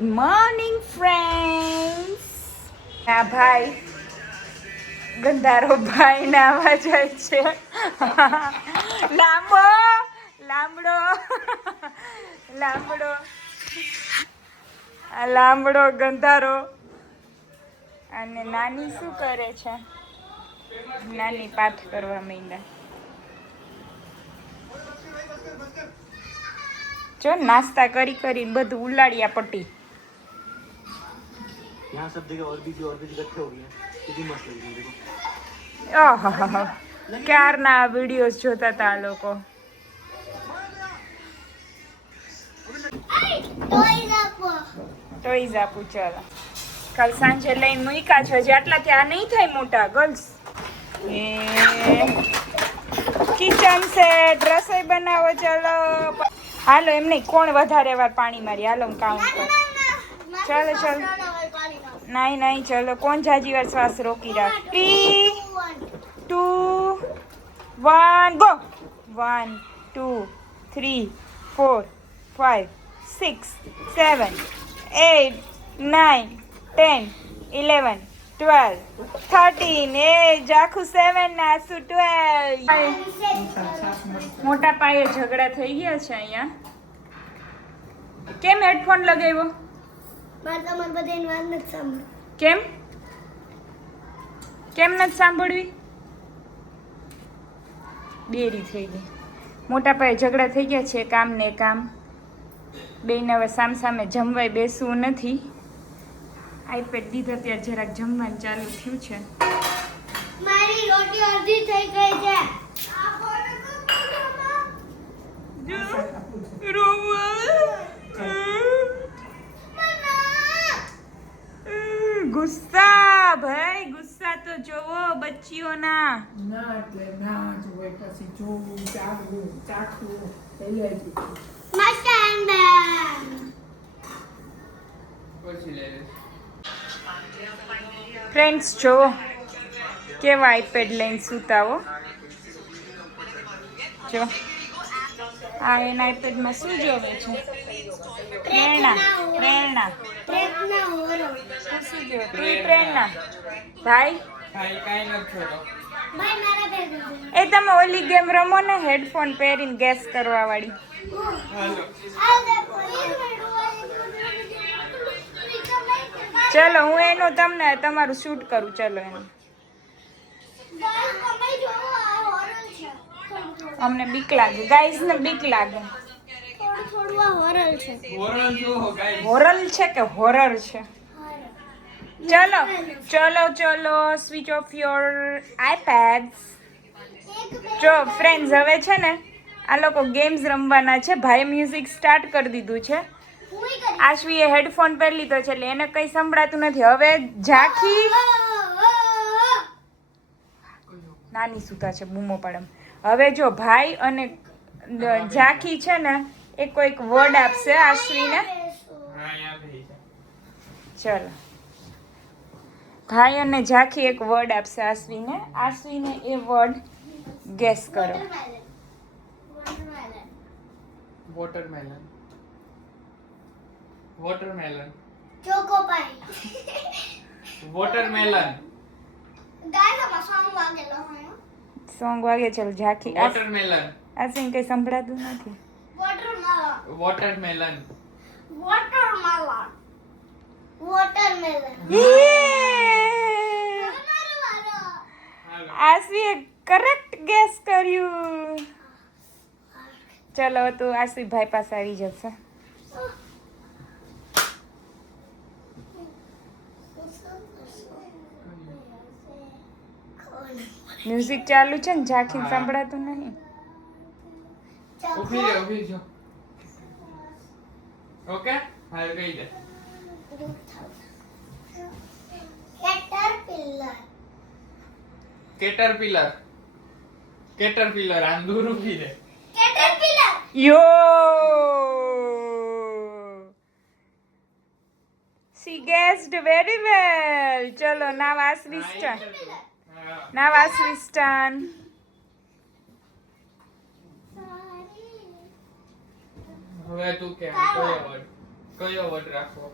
Morning friends. આ ભાઈ ગંધારો ભાઈ નાવા જાય છે. લાંબો લાંબડો લાંબડો આ લાંબડો ગંધારો. અને નાની શું કરે છે? નાની પાઠ કરવા માંડ્યા. જો નાસ્તા કરી કરીને બધું ઉલાડિયા પટ્ટી. यहाँ सब जगह और भी इकट्ठे हो गए हैं, कितनी मस्त लग रही है देखो। ઓહો, ક્યારના વિડીયોઝ જોતા હતા આ લોકો. ટોઈઝ આપું ચાલો. કાલ સાંજે લઈને મૂક્યા છો જે આટલા ત્યાં નહીં થાય મોટા ગર્લ્સ. કિચન સેટ રસોઈ બનાવો ચાલો. હાલો એમ નહીં, કોણ વધારે વાર પાણી મારી? હાલો કાઉન્ટ કર. ચાલો ચાલો. નહીં નહીં ચલો, કોણ જાજી વાર શ્વાસ રોકી રાખ? 3 2 1 ગો. 1 2 3 4 5 6 7 8 9 10 11 12 13 એજ આખું 7 ને આસુ 12. મોટા પાયે ઝઘડા થઈ ગયા છે અહીંયા. કેમ હેડફોન લગાવ્યો? કેમ કેમ નથી સાંભળવી? દેરી થઈ ગઈ. મોટા પાયે ઝઘડા થઈ ગયા છે. કામ ને કામ બેયને હવે સામસામે જમવાય બેસવું નથી. આઈપેડ દીધો ત્યારે જરાક જમવાનું ચાલુ થયું છે. મારી રોટી અડધી થઈ ગઈ છે. ગુસ્સા ભાઈ, ગુસ્સા તો જોવો બચ્ચીઓના. ના એટલે ના જોવે પછી જોવું ચાખવું ચાખવું થઈ ફ્રેન્ડ્સ જોવો કેવા આઈપેડ લઈને સૂતાવો. જો આ એના આઈપેડમાં શું જોવે છે? પ્રેરણા પ્રેરણા શું જોવે? પ્રેરણા ભાઈ એ તમે ઓલી ગેમ રમો ને હેડફોન પહેરીને ગેસ કરવા વાળી. ચલો હું એનું તમને તમારું શૂટ કરું. ચલો એનું અમને બીક લાગે, ગાઈઝ ને બીક લાગે. હોરલ છે કે હોરર છે? ચલો ચલો ચલો સ્વિચ ઓફ યોર આઈપેડ્સ. જો ફ્રેન્ડ્સ હવે છે ને આ લોકો ગેમ્સ રમવાના છે. ભાઈએ મ્યુઝિક સ્ટાર્ટ કરી દીધું છે. આશ્વીએ હેડફોન પહેરી લીધો છે એટલે એને કંઈ સંભળાતું નથી. હવે ઝાંખી નાની સૂતા છે, બૂમો પાડમ. હવે જો ભાઈ અને ઝાંખી છે ને એ કોઈક વર્ડ આપશે આશ્વીને. ચલો ભાઈ અને ઝાંખી એક વર્ડ આપશે આશ્વીને. આશ્વીને એ વર્ડ ગેસ કરો. વોટરમેલન. વોટરમેલન. ચોકોપાઈ. વોટરમેલન. ગાયમાં સોંગ વાગેલો હોય. સોંગ વાગે. ચલ ઝાંખી. વોટરમેલન. આશ્વીને કંઈ સંભળાતું નથી. વોટરમેલન. વોટરમેલન. વોટરમેલન. વોટરમેલન. આશ્વીએ કરેક્ટ ગેસ કર્યું. ચલો તો આશ્વી ભાઈ પાસે આવી જશે. મ્યુઝિક ચાલુ છે ને ઝાંખી સંભળાતું નહીં. ઉભી જો. ઓકે હાલ કહી દે. કેટરપિલર. કેટરપિલર. કેટરપિલર આંધુર ઉભી દે. Caterpillar. She guessed very well. ચલો now Ashwi's turn. Now Ashwi's turn. હવે તું કે કયો વર્ડ રાખવો?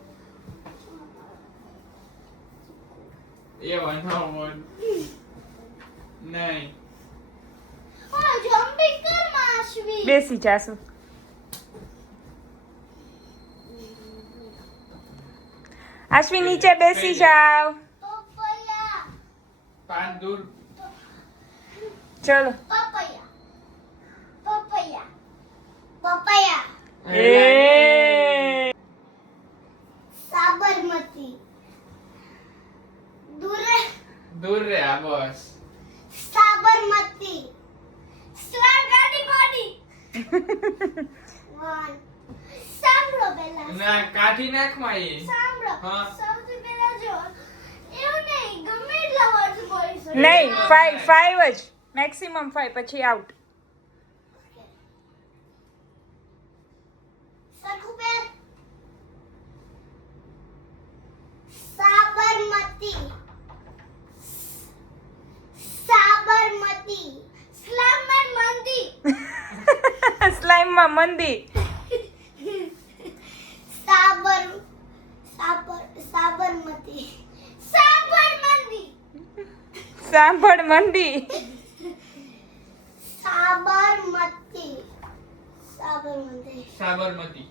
એવા ન બોલ. નહીં. હા જમ્પિંગ કર માશવી. બેસી જાશું. આશ્વી નીચે બેસી જાવ. પપૈયા પાંચ દૂર. ચલો. પપૈયા પપૈયા પપૈયા એ સાબરમતી દૂર રે આ બસ. સાબરમતી સ્લામ ગાડી બોડી વન સાંભળો પહેલા ના કાઢી નાખ માં એ. સાંભળો હા. સૌથી પહેલા જો એવું નહીં ગમે એટલા વર્ડ બોલી શકો નહીં 5 જ મેક્સિમમ 5 પછી આઉટ. સરખું પેર સાબરમતી સાબરમતી સ્લામન મંદી સ્લાઇમમાં મંદી. સાબરમતી સાબરમતી સાંભળ મંદી. સાબરમતી સાબરમતી સાબરમતી.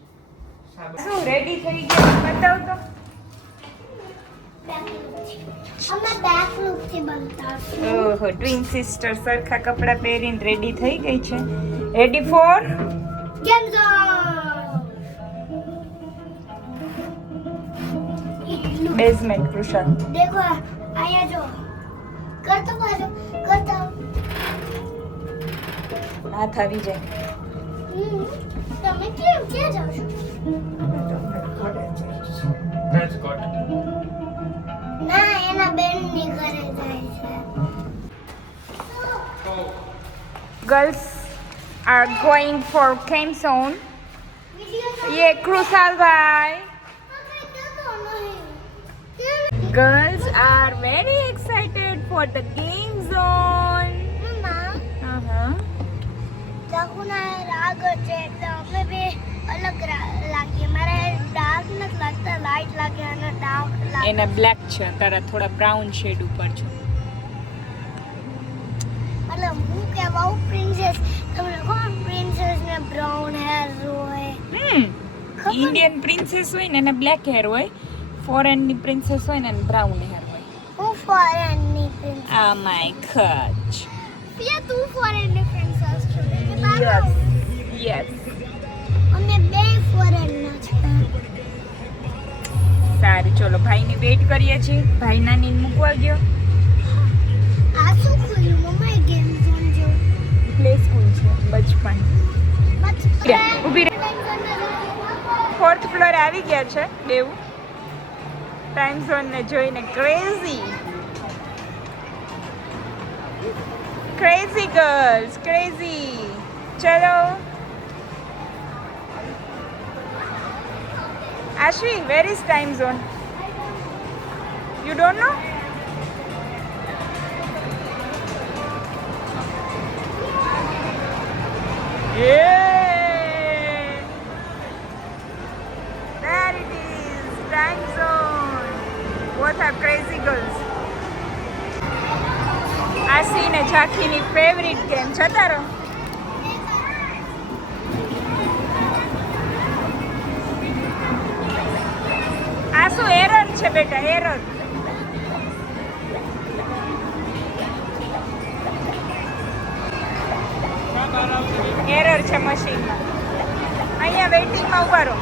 શું રેડી થઈ ગયા બતાવ તો. અમે બેક લુક થી બનતા ઓહો ટ્વિન સિસ્ટર સરખા કપડા પહેરીને રેડી થઈ ગઈ છે. Ready for game zone basement Krisha. देखो आया जो करता बाजू करता હાથ આવી જાય. તમે કેમ કે જાવ છો રાજકોટ. ના એના બેન ની ઘરે જાય છે તો Girls are going for camp zone. Video ये क्रुशाल भाई. તમે કેતો નહીં Girls are very excited for the game zone. Mamma Uh-huh. ચાકુના રાગ છે એટલે અમે બે અલગ લાગીએ મારે ડાર્ક નથી લાગતા લાઈટ લાગે અને ડાર્ક લાગે એના બ્લેક છે તારા થોડા બ્રાઉન શેડ ઉપર છે. मतलब હું કહેવા હું પ્રિન્સેસ તમને કોણ પ્રિન્સેસ ને બ્રાઉન હેર હોય ખબર ઇન્ડિયન પ્રિન્સેસ હોય ને એને બ્લેક હેર હોય. ફોરેન ની પ્રિન્સેસ હોય ને એને બ્રાઉન હેર હોય. હું ફોરેન ની પ્રિન્સેસ આ માય ખચ. પિયા તું ફોરેન ની પ્રિન્સેસ છો યસ યસ. અમે બે ફોરેન ના છે સારું ચલો ભાઈની વેઇટ કરીએ છીએ. ભાઈ નાની મૂકવા ગયો. આ શું ખોલ્યું મમ્મા ગેમ ઝોન જો પ્લે સ્કૂલ છે બચપન. ઊભી રહે. 4th ફ્લોર આવી ગયા છે બેવું. ટાઈમ ઝોન ને જોઈને ક્રેઝી ગર્લ્સ ક્રેઝી. ચલો Ashvi where is time zone? You don't know? There it is, time zone. Both are crazy girls. Ashi ને ઝાંખીની ફેવરિટ ગેમ. જતા રહો. આ શું એરર છે બેટા? એરર. એરર છે મશીનમાં. અહીંયા વેઇટિંગમાં ઉભા રહો.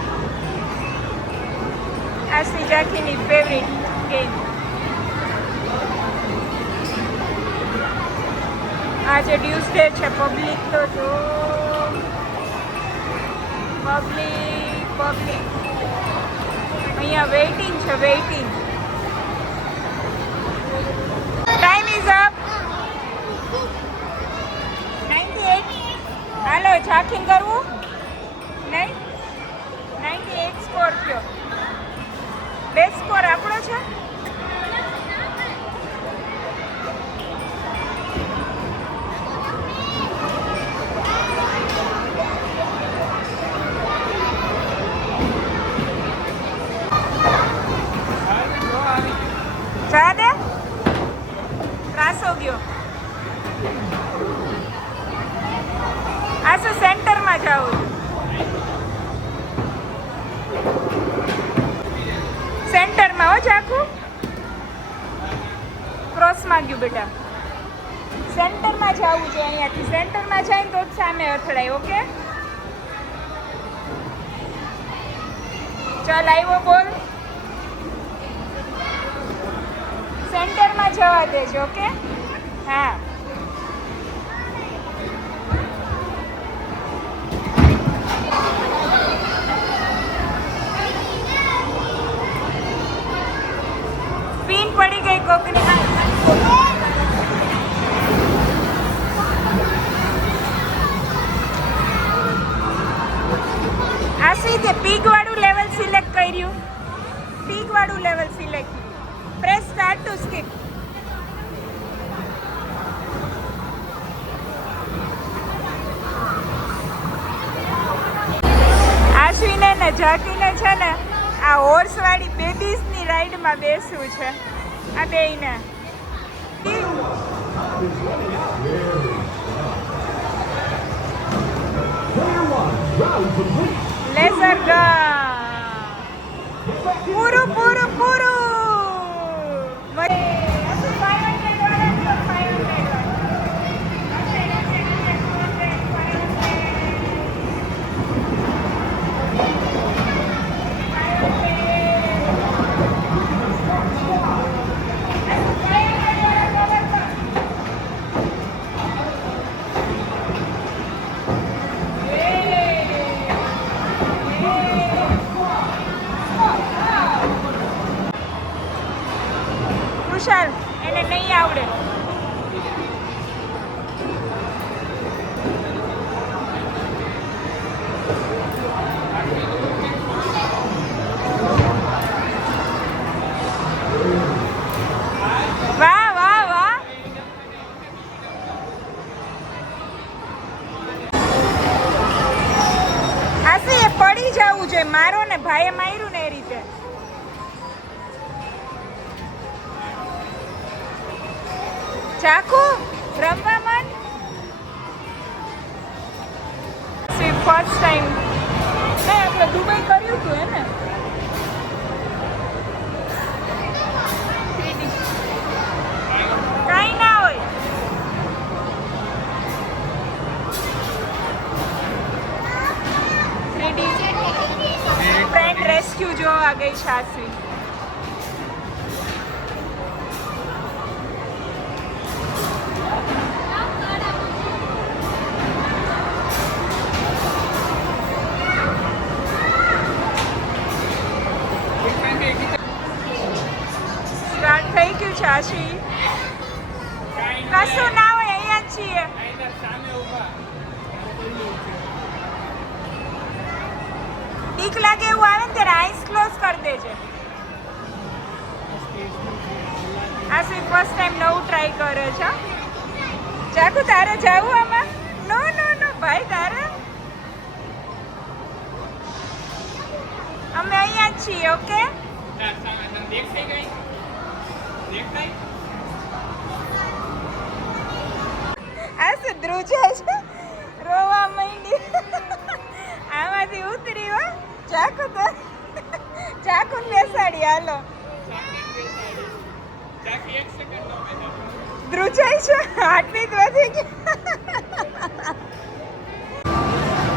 Ashi ઝાંખીની favourite game. આજે ટ્યુઝડે છે. પબ્લિક તો જો પબ્લિક અહીંયા વેઇટિંગ છે. વેઇટિંગ. Time is up. 98. હાલો ઝાંખીને કરવું નહીં? 98 સ્કોર થયો. બેસ્ટ સ્કોર આપણો છે. ચા દે. સેન્ટરમાં હો ચાકુ. ક્રોસમાં ગયું બેટા. સેન્ટરમાં જવું છે અહીંયાથી. સેન્ટરમાં જાય ને તો જ સામે અથડાય. ઓકે ચાલ આવ્યો બોલ. સેન્ટરમાં જવા દેજો. ઓકે હા. પીન પડી ગઈ કોકની. આ સીધે પીક વાળું લેવલ સિલેક્ટ કર્યું. પીક વાળું level select. Press start to skip. આશ્વિને ને ઝાકીને છે ને આ હોર્સ વાળી બેબીઝની રાઈડમાં બેસવું છે. આ બેયને લેસર ગન પૂરું પૂરું પૂરું. કુશાલ એને નહીં આવડે. વાહ વાહ વાહ. આસી એ પડી જવું જોઈએ. મારો ને ભાઈએ માર્યું ને એ રીતે. ચાકુ રમવા મન. ફર્સ્ટ ટાઈમ નહીં આપણે દુબઈ કર્યું હતું એને. કાંઈ ના હોય. ફ્રેન્ડ રેસ્ક્યુ જોવા ગઈ શાસ્ત્રી. સ્ટાર્ટ થઈ ગયું છે આશી. કશું ના હોય અહીંયા જ છીએ. બીક લાગે એવું આવે ને ત્યારે આઈસ ક્લોઝ કરી દેજે. આશી ફર્સ્ટ ટાઈમ નવું ટ્રાય કરે છે. ચાકુ તારે જવું આમાં? નો નો નો ભાઈ તારે. અમે અહીંયા જ છીએ. ઓકે આ શું ધ્રુજે છે. રોવા માંડી. આમાંથી ઉતરી હો. ચાકુ તો ચાકુ બેસાડી. હાલો ધ્રુજાય છે. હાર્ટબીટ વધી ગઈ.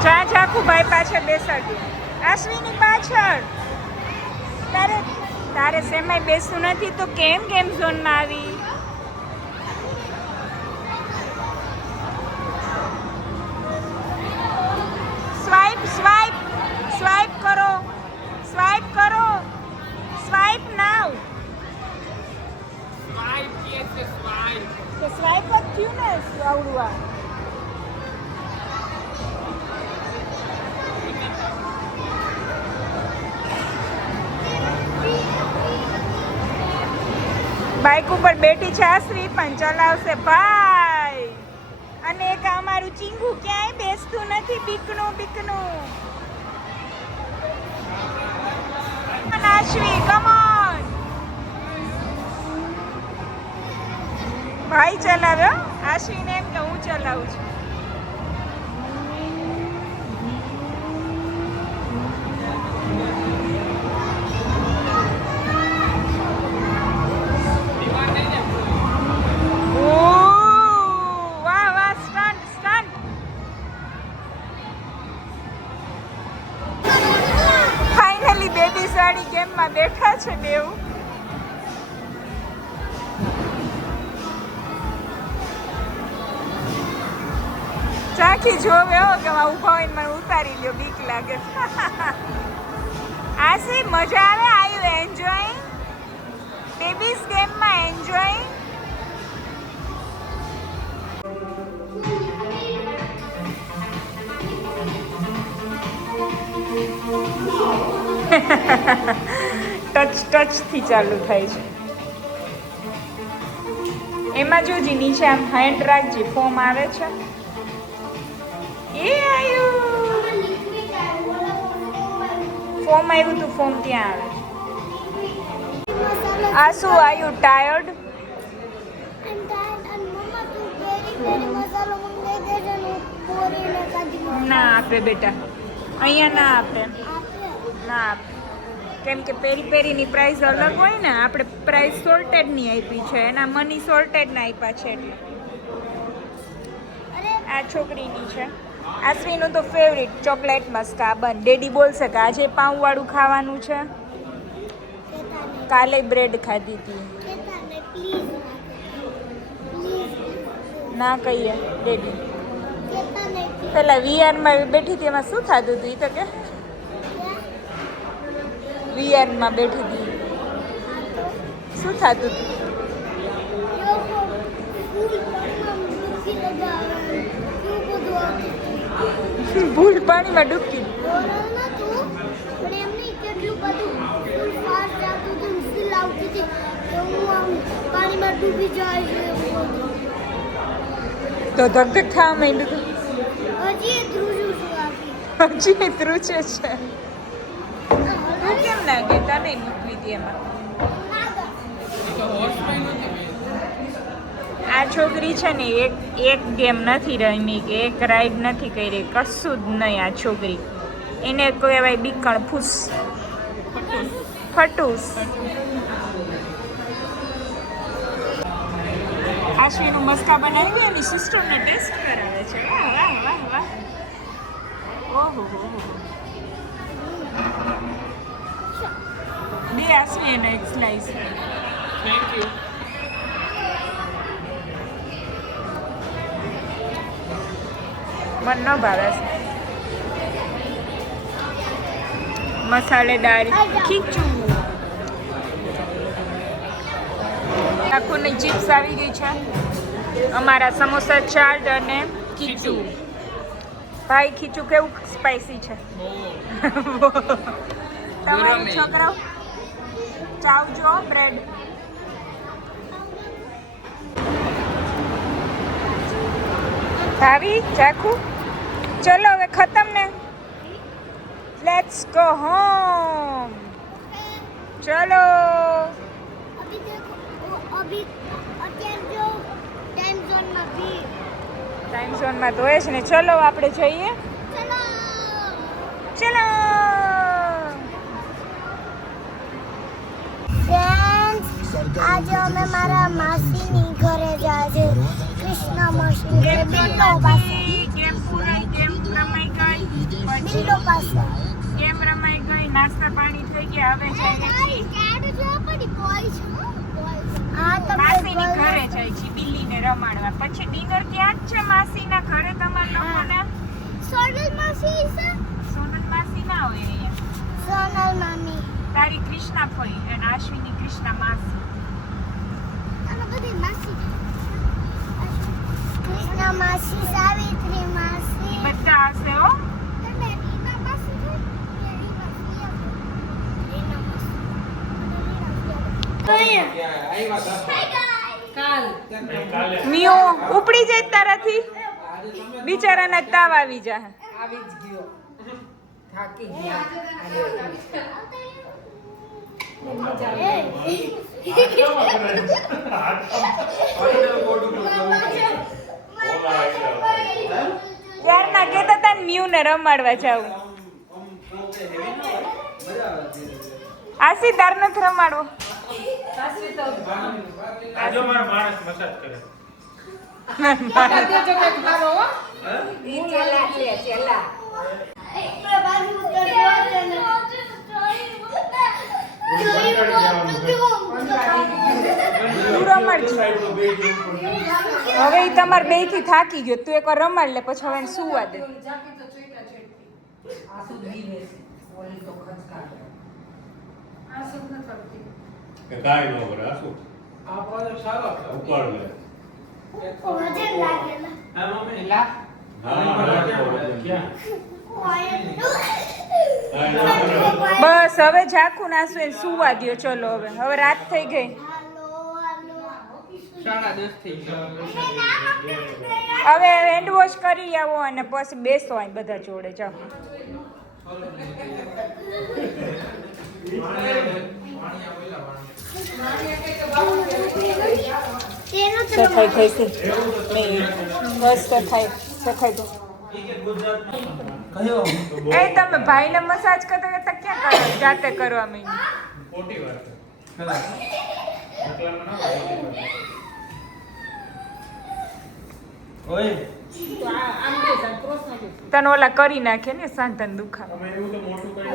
ચા ચાકુ ભાઈ પાછળ બેસાડ્યું. આશ્વીની પાછળ. તારે સેમાય બેસતું નથી તો કેમ ગેમ ઝોનમાં આવી? સ્વાઇપ સ્વાઇપ સ્વાઇપ કરો. સ્વાઇપ કરો. સ્વાઇપ નાવ. સ્વાઇપ જ થયું ને આવડું આ. બાઇક ઉપર બેઠી છે આશ્રી પણ ચલાવશે ભાઈ. અને એક અમારું ચીંગુ ક્યાંય બેસતું નથી. બીકનું બીકનું. આશ્રી કમ ઓન. ભાઈ ચલાવ્યો. આશ્રીને એમ કે હું ચલાવું છું. બેઠા છે બેવું. ચાખી જોવે હો કે ઊભા હોય મને ઉતારી લ્યો, બીક લાગે. આશી મજા આવે? આર યુ એન્જોયિંગ બેબીઝ ગેમમાં? એન્જોયિંગ? ટચ થી ચાલુ થાય છે. એમાં જોજી નીચે આમ હેન્ડ રાખજે, ફોર્મ આવે છે. એ આવ્યું ફોર્મ, આવ્યું તું ફોર્મ ત્યાં આવે છે. આ શું આવ્યું? ટાયર્ડ? ના આપે બેટા, અહીંયા ના આપે, ના આપે. કેમ કે પેરી પેરીની પ્રાઇસ અલગ હોય ને, આપણે પ્રાઇસ સોલ્ટેડની આપી છે, એના મની સોલ્ટેડના આપ્યા છે. એટલે આ છોકરીની છે. આશ્વીનું તો ફેવરિટ ચોકલેટ મસ્કાબન. ડેડી બોલશે કે આજે પાઉંવાળું ખાવાનું છે, કાલે બ્રેડ ખાધી હતી. ના કહીએ ડેડી. પેલા વીઆરમાં બેઠી હતી, એમાં શું થતું હતું? એ તો કે વીઆરમાં બેઠી હતી, શું થતું હતું? ભૂલ પાણીમાં ડૂબકી. પાણીમાં ડૂબી જાય તો ધક ધક થવા માંડ્યું. હજી ધ્રુજું હજી ધ્રુજે છે. તું કેમ ના ગઈ? તને મૂકવી હતી એમાં. આ છોકરી છે ને એક ગેમ નથી રમી કે એક રાઈડ નથી કરી, કશું જ નહીં. આ છોકરી એને કહેવાય બીકણ ફૂસ, ફટૂસ. આશ્વીનું મસ્કા બનાવી એની સિસ્ટરને ટેસ્ટ કરાવે છે. વાહ વાહ વાહ વાહ. ઓહો હો હો. બે આશ્વી એનો એક સ્લાઈસ. Thank you. મન ન ભાવે છે. મસાલેદાર ખીચું. આખુની ચિપ્સ આવી ગઈ છે. અમારા સમોસા ચાટ અને ખીચું. ભાઈ ખીચું કેવું સ્પાઈસી છે? તમારા છોકરાઓ ચાવજો બ્રેડ. ભાવી ચાખું? ચલો હવે ખતમ ને, લેટ્સ ગો હોમ. ચલો. ટાઈમ ઝોનમાં તો હોય જ ને. ચલો આપણે જઈએ. ચલો. આજે અમે મારા માસીની ઘરે જાય છે, કૃષ્ણ માસી બિંદો પાસે. ગેમ પૂરી, ગેમ રમાઈ ગઈ. બિંદો પાસે ગેમ રમાઈ ગઈ, નાસ્તા પાણી થઈ ગયા. હવે જાય છે માસીની ઘરે જાય છે બિલ્લીને રમાડવા. પછી ડિનર ક્યાં જ છે માસીના ઘરે તમારા લોકોના? સોનલ માસી છે. સોનલ માસી ના હોય અહીંયા. સોનલ મામી તારી કૃષ્ણા ફઈ અને આશ્વીની કૃષ્ણા માસી. અને બધી માસી, કૃષ્ણ માસી, સાવિત્રી માસી, બધા હશે હો. અને રીના માસી છે. રીના માસી. મિયો ઉપડી જાય તારાથી, બિચારાના તાવ આવી જાય. આવી જ ગયો, થાકી ગયા. ત્યારના કહેતા હતા ને મ્યુને રમાડવા જાવ. આશી તાર નથી રમાડવો? આજો મારો માણસ મસાજ કરે. તું રમાડજે. હવે ઈ તમારે બે થી થાકી ગયો, તું એકવાર રમાડ લે પછી હવે એને સુવા દે. જાકી તો ચોઈટા ચેડતી. આ સુધ બી રહેશે. ઓલી તો ખચકાટ. આ સુધ ન કરતી. કે કાંઈ ન કરે આ શું આ પ્રોજેક્ટ સારો છે. ઉપાડ લે વજન લાગેલા હા મમ્મી લા હા ક્યાં બસ હવે ઝાખું નાસું એને સુવા દ્યો. ચલો હવે હવે રાત થઈ ગઈ. સાડા 10 થઈ ગયા. હવે હેન્ડ વોશ કરી આવો અને પછી બેસો અહીં બધા જોડે. જાઓ સફાઈ થઈ છે. બસ સફાઈ દો. એ તમે ભાઈને મસાજ કરતા કરતા ક્યાં કરો? જાતે કરવા માંડી. 40 વાર ખરા એકલામાં ના હોય. ઓય તને ઓલા કરી નાખે ને સાંતન દુખાવા. અમે એવું તો મોટું કઈ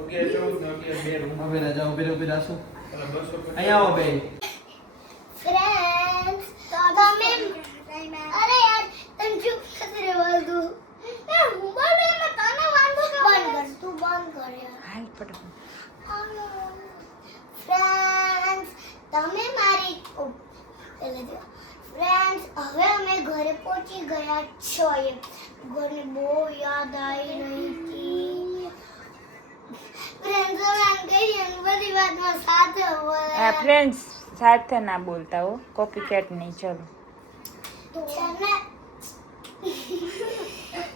ઓકે 14 ઓકે 2 રૂમ હવે રાજા ઉભી રાશું 200 અહીંયા આવો બે ફ્રેન્ડ્સ તમે અરે યાર તને ચૂપ કરી રહેવા દો. એ હું બોલું એમાં તને વાંધો કે બંધ કર તું બંધ કર યાર. હાલ ફટાફટ. ફ્રેન્ડ્સ તમે મારી ફ્રેન્ડ્સ હવે અમે ઘરે પહોંચી ગયા છીએ. ઘરની બહુ યાદ આવી રહી હતી. ફ્રેન્ડ્સ અમે ગઈ અને બધી વાતમાં સાથે આ ફ્રેન્ડ્સ સાથે ના બોલતા હો, કોપી કેટ નહીં. ચલો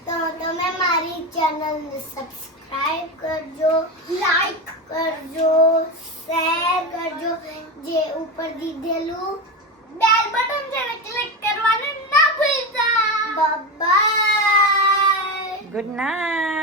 તો તમે મારી ચેનલને સબસ્ક્રાઇબ કરજો, લાઈક કરજો, શેર કરજો. જે ઉપર દીધેલું બેલ બટન છે ને ક્લિક કરવાનું ના ભૂલતા. બાય. Good night.